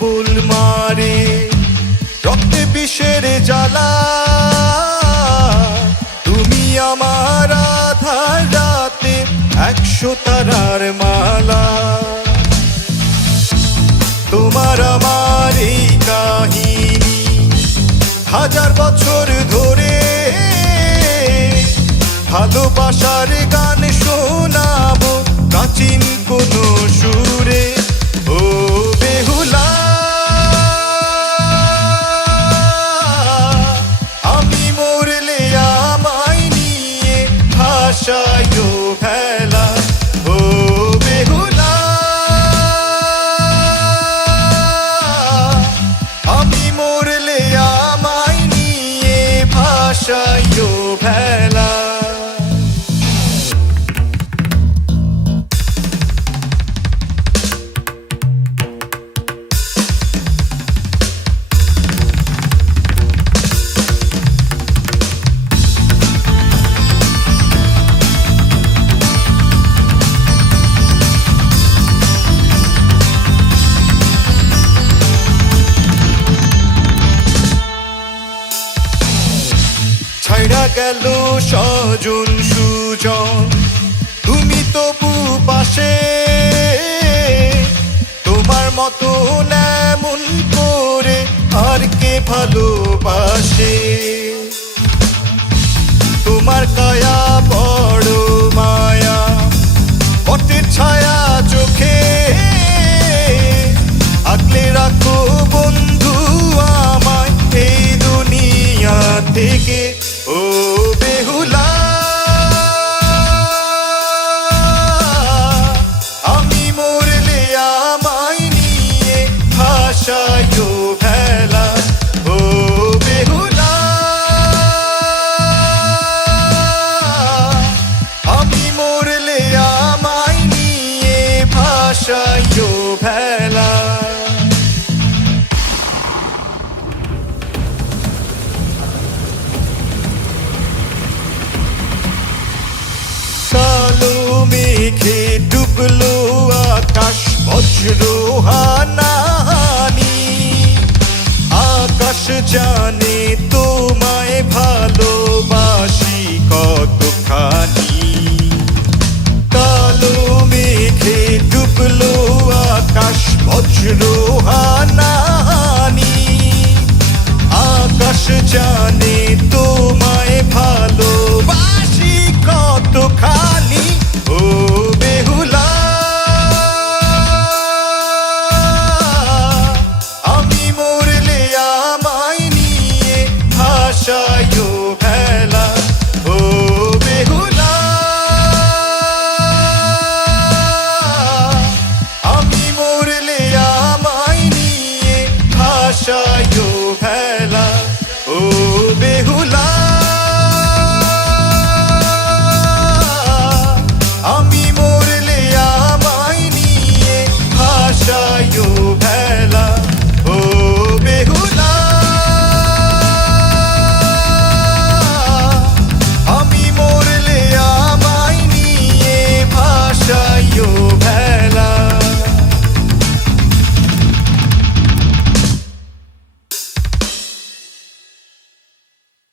বুল মারে। রক্তে বিষের জ্বালা। তুমি আমার আধার রাতে একশো তারার মালা। তোমার আমার এই কাহিনী হাজার বছর ধরে ভালোবাসার গান শোনাবো। প্রাচীন ছাইড়া গেল সজন সুজন। তুমি তবু পাশে তোমার মতো এমন করে আর কে ভালোবাসে? ভেলা কালো মেঘে ডুবলো আকাশ বজ্র আকাশ বজ্র হানাহানি আকাশ জানে তোমায় ভালোবাসি কতখানি, ও বেহুলা। আমি মরলে আমায় নিয়ে ভাষায়